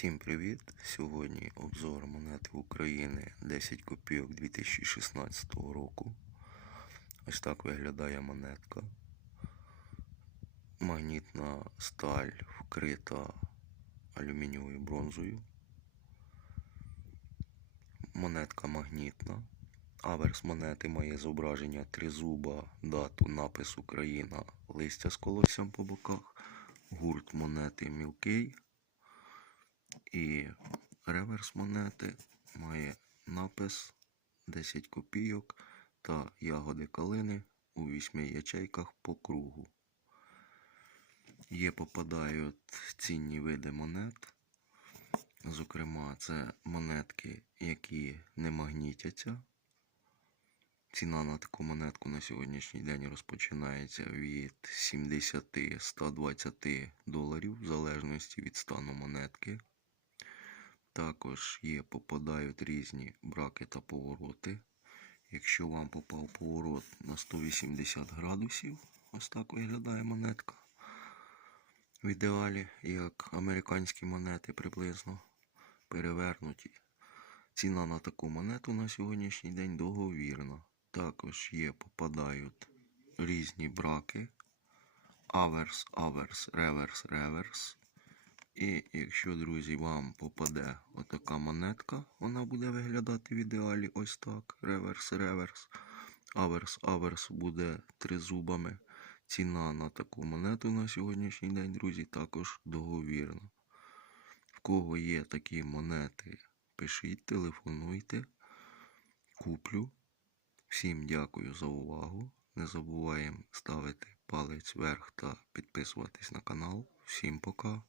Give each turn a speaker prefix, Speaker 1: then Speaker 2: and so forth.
Speaker 1: Всім привіт! Сьогодні обзор монети України 10 копійок 2016 року. Ось так виглядає монетка. Магнітна сталь вкрита алюмінієвою бронзою. Монетка магнітна. Аверс монети має зображення тризуба, дату, напис Україна, листя з колоссям по боках. Гурт монети мілкий. І реверс монети має напис 10 копійок та ягоди калини у вісьми ячейках по кругу. Є попадають цінні види монет. Зокрема, це монетки, які не магнітяться. Ціна на таку монетку на сьогоднішній день розпочинається від 70-120 доларів в залежності від стану монетки. Також є попадають різні браки та повороти. Якщо вам попав поворот на 180 градусів, ось так виглядає монетка. В ідеалі, як американські монети приблизно перевернуті. Ціна на таку монету на сьогоднішній день договірна. Також є попадають різні браки. Аверс, аверс, реверс, реверс. І якщо, друзі, вам попаде отака монетка, вона буде виглядати в ідеалі ось так. Реверс, реверс. Аверс, аверс буде тризубами. Ціна на таку монету на сьогоднішній день, друзі, також договірна. В кого є такі монети, пишіть, телефонуйте, куплю. Всім дякую за увагу. Не забуваємо ставити палець вверх та підписуватись на канал. Всім пока.